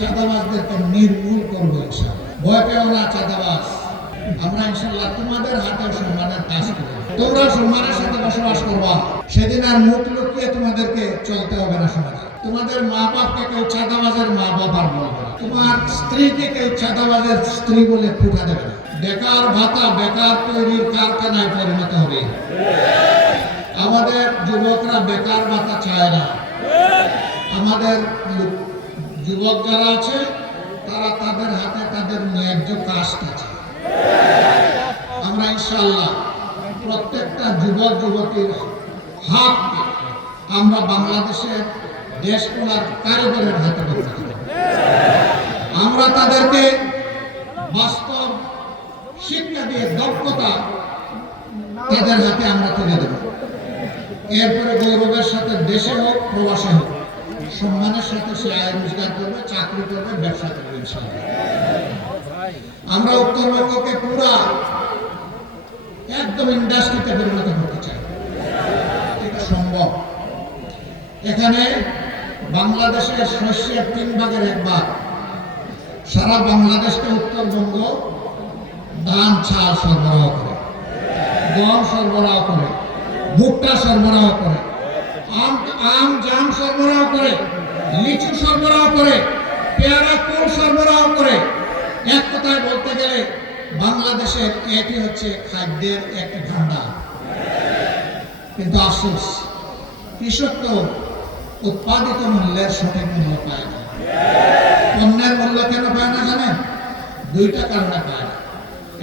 চাঁদাবাজদেরকে নির্মূল করবো ইনশাআল্লাহ। ভয় পেও না চাঁদাবাজ, আমরা ইনশাআল্লাহ তোমাদের হাতেও সম্মানের কাজ করব। তোমরা সম্মানের সাথে বসবাস করবা, সেদিন আর মুখ লুকিয়ে তোমাদেরকে চলতে হবে না সমাজে। তোমাদের মা বাপকে কেউ চাঁদাবাজের মা বাপ আর বলবে না, তোমার স্ত্রীকে কেউ চাঁদাবাজের স্ত্রী বলে ফুটা দেবে না। বেকার ভাতা বেকার তৈরির কারখানায় পরিণত হবে। আমাদের যুবকরা বেকার ভাতা চায় না। আমাদের যুবক যারা আছে তারা তাদের হাতে তাদের ন্যায্য কাজটা চায়। আমরা ইনশাআল্লাহ প্রত্যেকটা যুবক যুবতীর হাত আমরা বাংলাদেশের দেশগুলার কারিগরের হাতে ধরে আমরা তাদেরকে বাস্তব শিক্ষা দিয়ে দক্ষতা তাদের হাতে আমরা তুলে দেব। এরপরে গৌরবের সাথে দেশে হোক প্রবাসে হোক সম্মানের সাথে সে আয় রোজগার করবে, চাকরি করবে, ব্যবসা করবে ইনশাআল্লাহ। আমরা উত্তরবঙ্গকে পুরা একদম ইন্ডাস্ট্রিতে পরিণত করতে চাই, এটা সম্ভব। এখানে বাংলাদেশের শস্যের 3 ভাগের 1 ভাগ সারা বাংলাদেশকে উত্তরবঙ্গ ধান চাল সরবরাহ করে, গম সরবরাহ করে, ভুট্টা সরবরাহ করে, আম জাম সরবরাহ করে, লিচু সরবরাহ করে, পেয়ারা কুল সরবরাহ করে। এক কথায় বলতে গেলে বাংলাদেশের এটি হচ্ছে খাদ্যের একটি ভান্ডার। কিন্তু আফসোস কৃষক তো উৎপাদিত মূল্যের সঠিক মূল্য পায় না। পণ্যের মূল্য কেন পায় না জানেন? 2টা কারণে পায় না।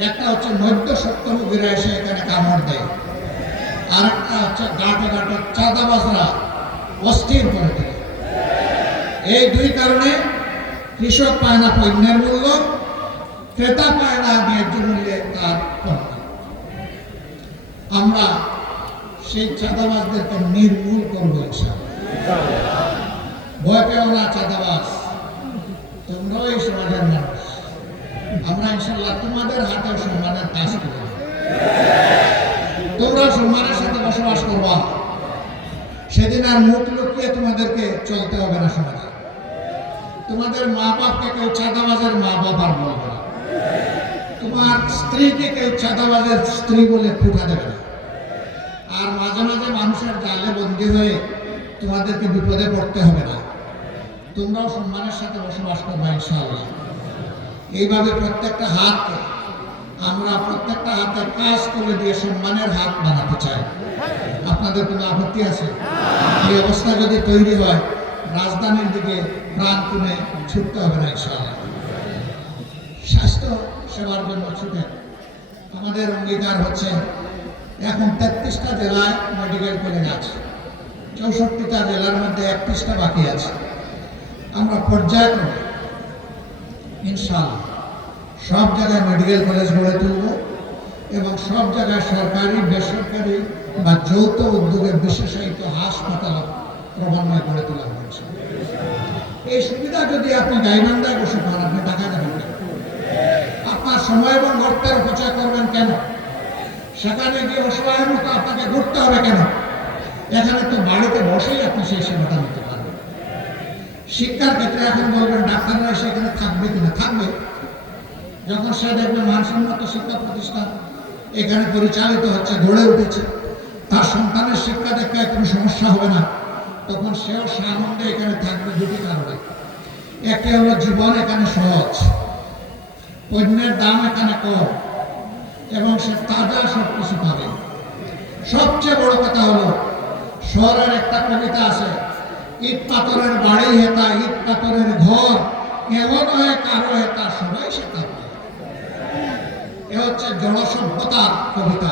একটা হচ্ছে মধ্য সত্যভোগীরা এসে এখানে কামড় দেয়, আর একটা হচ্ছে গাঁটে গাঁটে চাঁদাবাজরা অস্থির করে তোলে। এই 2 কারণে কৃষক পায় না পণ্যের মূল্য, ক্রেতা পায় না ন্যায্য মূল্যে তার পণ্য। আমরা সেই চাঁদাবাজদেরকে নির্মূল করবো ইনশাআল্লাহ। ভয় পেও না চাঁদাবাজ, তোমরাও এই সমাজের মানুষ। আমরা ইনশাআল্লাহ তোমাদের হাতেও সম্মানের কাজ করব। তোমরা সম্মানের সাথে বসবাস করবা, সেদিন আর মুখ লুকিয়ে তোমাদেরকে চলতে হবে না সমাজে। তোমাদের মা বাপকে কেউ চাঁদাবাজের মা বাপ আর বলবে না, তোমার স্ত্রীকে কেউ চাঁদাবাজের স্ত্রী বলে ফুটা দেবে না। আর মাঝে মাঝে মানুষের জালে বন্দী হয়ে তোমাদেরকে বিপদে পড়তে হবে না। তোমরাও সম্মানের সাথে বসবাস করবা ইনশাআল্লাহ। এইভাবে প্রত্যেকটা হাতকে আমরা প্রত্যেকটা হাতে কাজ করে দিয়ে সম্মানের হাত বানাতে চাই। আপনাদের কোনো আপত্তি আছে? এই অবস্থা যদি তৈরি হয় রাজধানীর দিকে প্রাণ কিনে ছুটতে হবে না ইনশাআল্লাহ। স্বাস্থ্য সেবার জন্য ছুটে আমাদের অঙ্গীকার হচ্ছে এখন 33টা জেলায় মেডিকেল কলেজ আছে, 64টা জেলার মধ্যে 31টা বাকি আছে। আমরা পর্যায়ক্রমে ইনশাআল্লাহ সব জায়গায় মেডিকেল কলেজ গড়ে তুলব এবং সব জায়গায় সরকারি বেসরকারি বা যৌথ উদ্যোগে বিশেষায়িত হাসপাতাল ক্রমান্বয়ে গড়ে তোলা হয়েছে। এই সুবিধা যদি আপনি গাইবান্ধায় বসে পান, আপনি ঢাকা যাবেন কেন? আপনার সময় এবং অর্থের অপচয় করবেন কেন? সেখানে গিয়ে অসহায়ের মতো আপনাকে ঘুরতে হবে কেন? এখানে তো বাড়িতে বসেই আপনি সেই সেবাটা নিতে পারবেন। শিক্ষার ক্ষেত্রে এখন বলবেন ডাক্তাররা এসে এখানে থাকবে কিনা? থাকবে। যখন সে দেখবে মানসম্মত শিক্ষা প্রতিষ্ঠান এখানে পরিচালিত হচ্ছে, গড়ে উঠেছে, তার সন্তানের শিক্ষা দেখে কোনো সমস্যা হবে না, তখন সেও সানন্দে এখানে থাকবে। 2টি কারণে। একটি হলো জীবন এখানে সহজ, পণ্যের দাম এখানে কম এবং সে তাজা সব কিছু পাবে। সবচেয়ে বড় কথা হলো শহরের একটা কবিতা আছে, ইট পাথরের বাড়ি হেতা ইট পাথরের ঘর, এমন হয় কারো হেতা সবাই সে তার। এ হচ্ছে জনসভ্যতার কবিতা।